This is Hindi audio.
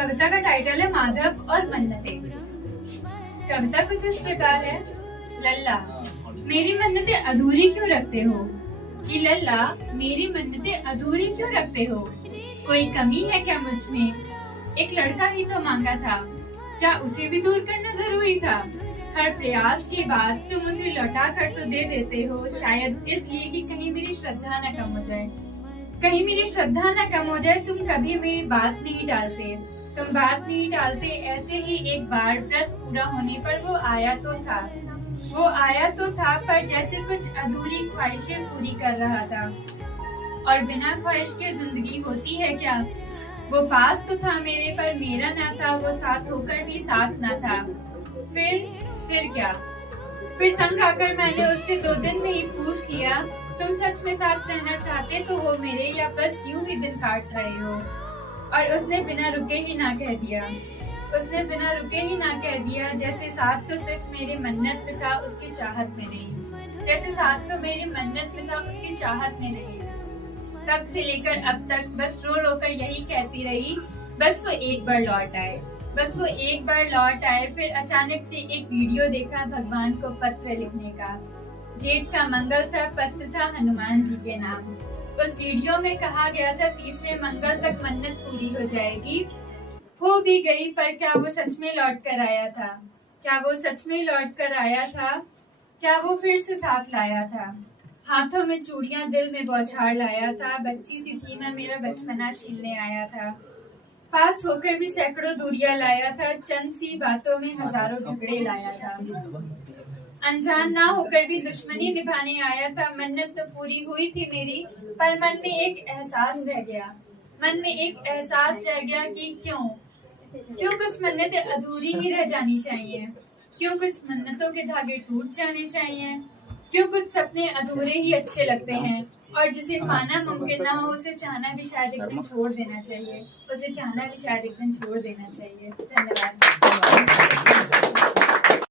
कविता का टाइटल है माधव और मन्नतें। कविता कुछ इस प्रकार है। लल्ला, मेरी मन्नतें अधूरी क्यों रखते हो? कि लल्ला, मेरी मन्नतें अधूरी क्यों रखते हो? कोई कमी है क्या मुझ में? एक लड़का ही तो मांगा था, क्या उसे भी दूर करना जरूरी था? हर प्रयास के बाद तुम उसे लौटा कर तो दे देते हो, शायद इसलिए कि कहीं मेरी श्रद्धा न कम हो जाए। कहीं मेरी श्रद्धा न कम हो जाए। तुम कभी मेरी बात नहीं टालते, तुम बात नहीं टालते। ऐसे ही एक बार व्रत पूरा होने पर वो आया तो था, पर जैसे कुछ अधूरी ख्वाहिशें पूरी कर रहा था। और बिना ख्वाहिश के जिंदगी होती है क्या? वो पास तो था मेरे, पर मेरा ना था। वो साथ होकर भी साथ ना था। फिर क्या? फिर तंग आकर मैंने उससे 2 दिन में ही पूछ लिया, तुम सच में साथ रहना चाहते तो हो मेरे, या बस यूं ही दिन काट रहे हो? और उसने बिना रुके ही ना कह दिया। जैसे साथ तो सिर्फ मेरी मन्नत में था, उसकी चाहत में नहीं। जैसे साथ तो मेरी मन्नत में था, उसकी चाहत में नहीं। तब से लेकर अब तक बस रो रो कर यही कहती रही, बस वो एक बार लौट आए। फिर अचानक से एक वीडियो देखा भगवान को पत्र लिखने का। जेठ का मंगल था, पत्र था हनुमान जी के नाम। उस वीडियो में कहा गया था 3वें मंगल तक मन्नत पूरी हो जाएगी। हो भी गई, पर क्या वो सच में लौट कर आया था? क्या वो फिर से साथ लाया था? हाथों में चूड़ियां, दिल में बौछार लाया था। बच्ची सी थी मैं, मेरा बचपना छीनने आया था। पास होकर भी सैकड़ों दूरियां लाया था। चंद सी बातों में हजारों झगड़े लाया था। अनजान ना होकर भी दुश्मनी निभाने आया था। मन्नत तो पूरी हुई थी मेरी, पर मन में एक एहसास रह गया कि क्यों कुछ मन्नतें अधूरी ही रह जानी चाहिए? क्यों कुछ मन्नतों के धागे टूट जाने चाहिए? क्यों कुछ सपने अधूरे ही अच्छे लगते हैं? और जिसे पाना मुमकिन ना हो, उसे चाहना भी शायद एक दिन छोड़ देना चाहिए। धन्यवाद।